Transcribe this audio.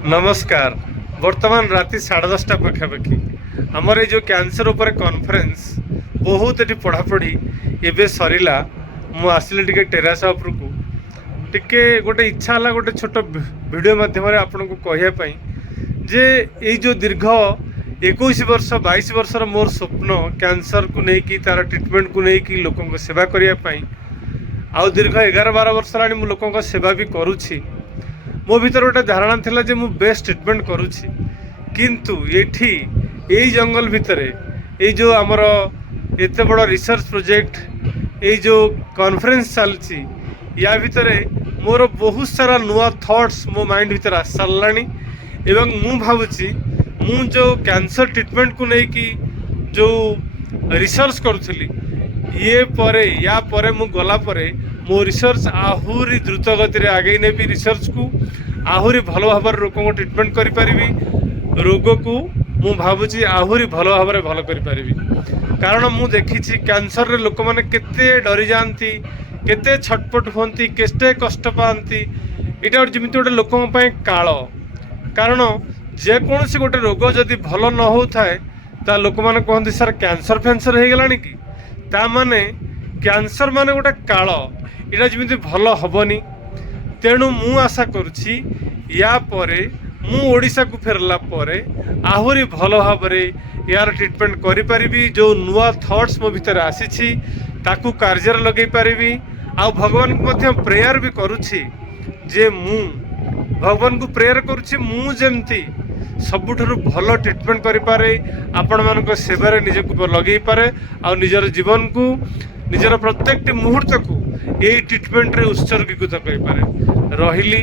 नमस्कार। वर्तमान राति 10:30 पाखापाखि आमर ये कैंसर उपर कॉन्फ्रेंस बहुत ये पढ़ापढ़ी एवं सरला मु आसिली टे टेरास उपरकू टिके गोटे इच्छा है गोटे छोट वीडियो माध्यम आपन को कहवाई जे ये जो दीर्घ 21 वर्ष 22 वर्षर मोर स्वप्न कैंसर को लेकिन तार ट्रिटमेंट को लेकिन लोक सेवा करने आउ दीर्घ 11-12 वर्ष ला लोक सेवा भी करुछि। मो भीतर गोटे धारणा थिला जे मु बेस्ट ट्रिटमेंट करुछि किंतु एठी एई जंगल भितर ए जो आमर एते बड़ रिसर्च प्रोजेक्ट ए जो कॉन्फ्रेंस चलछि या भितर मोर बहुत सारा नुआ थॉट्स मो माइंड भितर आ सारलानी एवं मु भाबुछि मु जो कैंसर ट्रिटमेंट को लेकी जो रिसर्च करुଥିଲି ये परे या परे मु गला परे मो रिसर्च आहुरी द्रुत गति रे आगे नेबी रिसर्च को आहुरी भल भाव रोग को ट्रिटमेंट करि परिबी रोग को मु भाबुची आहुरी भल भाव रे भल करि परिबी। कारण मु देखिछि कैंसर रे लोक माने केते डरी जानती केते छटपट होंती केते कष्ट पाती एटा जेमिति गोटे लोक पय काल। कारण जे कोनसी गोटे रोग जदि भल न होथाय ता लोक माने कहंती सर कैंसर फैंसर हे गेलानी कि ता माने कैंसर माने गोटे काल एटा जेमिति भल हबनी। तेणु मु आशा करुछि या परे मु ओडिशा को फेरला परे आहुरी भल भाव रे यार ट्रीटमेंट करि परिबी। जो नुआ थॉट्स मो भीतर आसीछि ताकू कार्य लगे पारिबी। आ भगवान को मध्य प्रेयर भी करुछि जे मु भगवान को प्रेयर करुछि मु जेमती सबुठारु भल ट्रीटमेंट करि पारे आपण मानक सेवारे निजको लगे पारे आ निजर जीवन को निजर प्रत्येक मुहूर्त को यही ट्रीटमेंट रे उत्सर्गीकृत करि पारे रहिली।